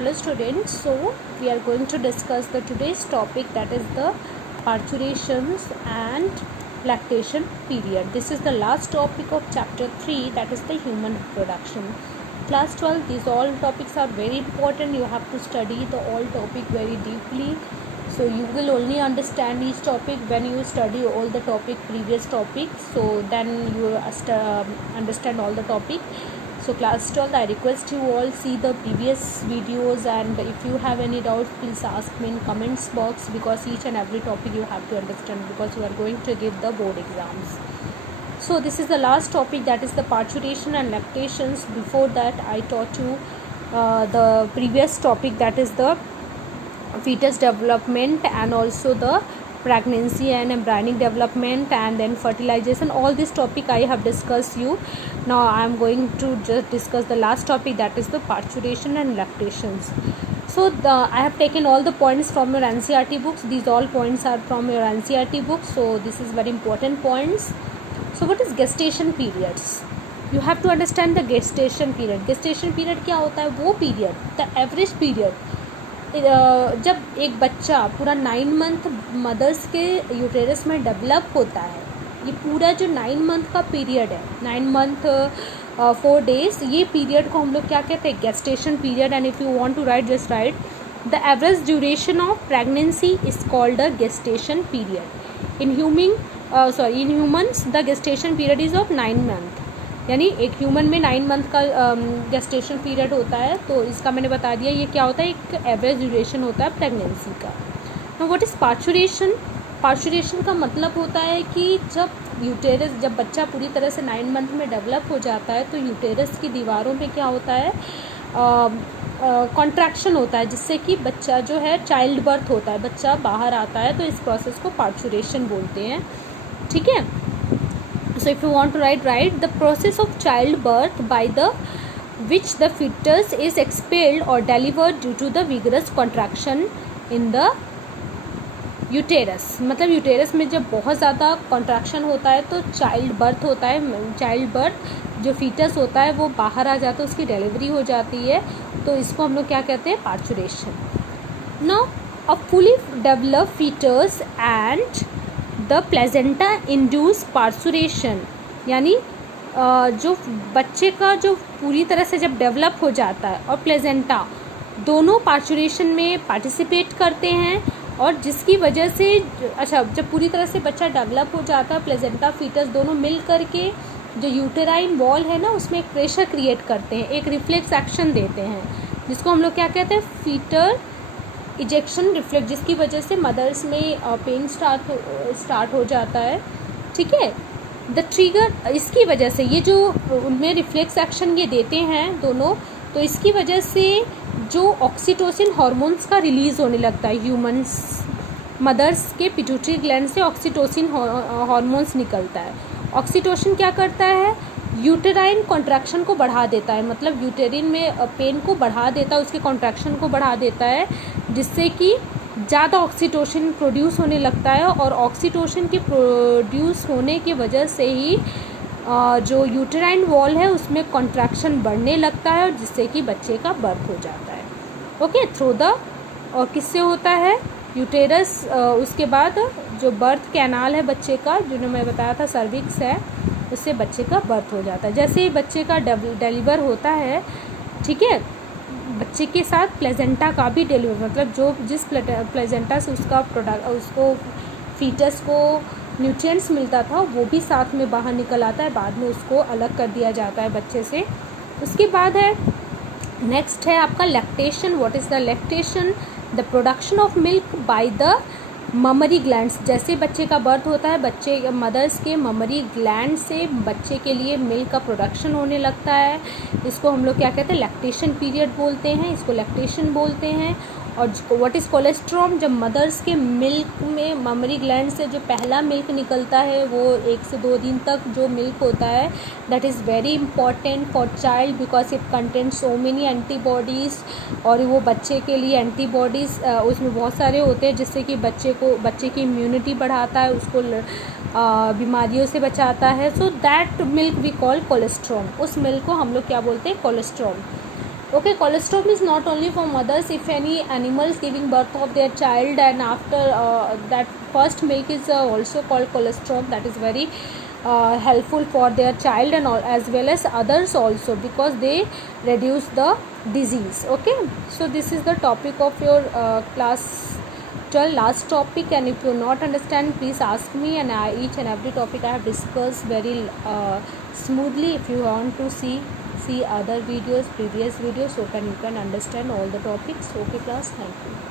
Hello students, so we are going to discuss the today's topic, that is the parturitions and lactation period. This is the last topic of chapter 3, that is the human reproduction. Class 12, these all topics are very important. You have to study the all topic very deeply. So you will only understand each topic when you study all the previous topics. So then you understand all the topic. So class 12, I request you all see the previous videos, and if you have any doubts, please ask me in comments box, because each and every topic you have to understand, because you are going to give the board exams. So this is the last topic, that is the parturition and lactations. Before that I taught you the previous topic, that is the fetus development, and also the pregnancy and embryonic development, and then fertilization. All this topic I have discussed you. Now I am going to just discuss the last topic, that is the parturition and lactations. So I have taken all the points from your NCERT books. These all points are from your NCERT books, so this is very important points. So what is gestation periods? You have to understand the gestation period. Gestation period क्या होता है? वो period, the average period, जब एक बच्चा पूरा 9 month mother's के uterus में डेवलप होता है, ये पूरा जो 9 मंथ का पीरियड है, 9 मंथ 4 डेज, ये पीरियड को हम लोग क्या कहते हैं? Gestation period. And if you want to write, just write the average duration of pregnancy is called a gestation period. In humans the gestation period is of 9 month. यानी एक human में 9 मंथ का गेस्टेशन पीरियड होता है. तो इसका मैंने बता दिया ये क्या होता है, एक एवरेज ड्यूरेशन होता है प्रेगनेंसी का. Now what is parturition? Parturition का मतलब होता है कि जब बच्चा पूरी तरह से 9 मंथ में डेवलप हो जाता है, तो यूटेरस की दीवारों में क्या होता है, कॉन्ट्रैक्शन होता है, जिससे कि बच्चा जो है चाइल्ड बर्थ होता है, बच्चा बाहर आता है. तो इस प्रोसेस को पार्चुरेशन बोलते हैं. ठीक है. So if you want to write the process of childbirth by which the fetus is expelled or delivered due to the vigorous contraction in the uterus. मतलब यूटेरस में जब बहुत ज़्यादा कॉन्ट्रैक्शन होता है तो चाइल्ड बर्थ होता है. चाइल्ड बर्थ, जो फीटस होता है वो बाहर आ जाता है, उसकी डिलीवरी हो जाती है. तो इसको हम लोग क्या कहते हैं? Parturition. Now a fully developed foetus and the placenta induce parturition. यानी जो बच्चे का जो पूरी तरह से जब डेवलप हो जाता है और प्लेजेंटा, दोनों पार्चुरेशन में पार्टिसिपेट करते हैं. और जिसकी वजह से जब पूरी तरह से बच्चा डेवलप हो जाता है, प्लेजेंटा फीटस दोनों मिल करके जो यूटेराइन वॉल है ना, उसमें एक प्रेशर क्रिएट करते हैं, एक रिफ्लेक्स एक्शन देते हैं, जिसको हम लोग क्या कहते हैं? फीटर इजेक्शन रिफ्लेक्स, जिसकी वजह से मदर्स में पेन स्टार्ट हो जाता है. ठीक है. द ट्रिगर, इसकी वजह से ये जो उनमें रिफ्लेक्स एक्शन ये देते हैं दोनों, तो इसकी वजह से जो ऑक्सीटोसिन हार्मोन्स का रिलीज़ होने लगता है ह्यूमन्स, मदर्स के पिट्यूटरी ग्लैंड से ऑक्सीटोसिन हार्मोन्स निकलता है. ऑक्सीटोसिन क्या करता है? यूटेराइन कॉन्ट्रैक्शन को बढ़ा देता है, मतलब यूटेरिन में पेन को बढ़ा देता है, उसके कॉन्ट्रैक्शन को बढ़ा देता है, जिससे कि ज़्यादा ऑक्सीटोसिन प्रोड्यूस होने लगता है. और ऑक्सीटोसिन के प्रोड्यूस होने की वजह से ही जो यूटेराइन वॉल है उसमें कॉन्ट्रैक्शन बढ़ने लगता है, और जिससे कि बच्चे का बर्थ हो जाता है. ओके. थ्रू द, और किससे होता है? यूटेरस. उसके बाद जो बर्थ कैनाल है बच्चे का, जो मैं बताया था सर्विक्स है, उससे बच्चे का बर्थ हो जाता है. जैसे ही बच्चे का डिलीवर होता है, ठीक है, बच्चे के साथ प्लेजेंटा का भी डिलीवर, मतलब जिस प्लेजेंटा से उसको फीटस को न्यूट्रिएंट्स मिलता था, वो भी साथ में बाहर निकल आता है. बाद में उसको अलग कर दिया जाता है बच्चे से. उसके बाद है, नेक्स्ट है आपका lactation. What is the lactation? The production of milk by the mammary glands. जैसे बच्चे का बर्थ होता है, बच्चे मदर्स के ममरी ग्लैंड से बच्चे के लिए मिल्क का प्रोडक्शन होने लगता है. इसको हम लोग क्या कहते हैं? लैक्टेशन पीरियड बोलते हैं, इसको लैक्टेशन बोलते हैं. और व्हाट इज़ कोलेस्ट्रॉम? जब मदर्स के मिल्क में ममरी ग्लैंड से जो पहला मिल्क निकलता है, वो 1 से 2 दिन तक जो मिल्क होता है, that is very important for child, because it content so many antibodies. और वो बच्चे के लिए एंटीबॉडीज़ उसमें बहुत सारे होते हैं, जिससे कि बच्चे की इम्यूनिटी बढ़ाता है, उसको बीमारियों से बचाता है. So that milk we call colostrum. उस मिल्क को हम लोग क्या बोलते हैं? Colostrum. Okay, colostrum is not only for mothers. If any animals giving birth of their child, and after that first milk is also called colostrum, that is very helpful for their child and all, as well as others also, because they reduce the disease. Okay, so this is the topic of your class 12 last topic, and if you not understand, please ask me, and each and every topic I have discussed very smoothly. If you want to see other videos, previous videos, so you can understand all the topics. Okay class, thank you.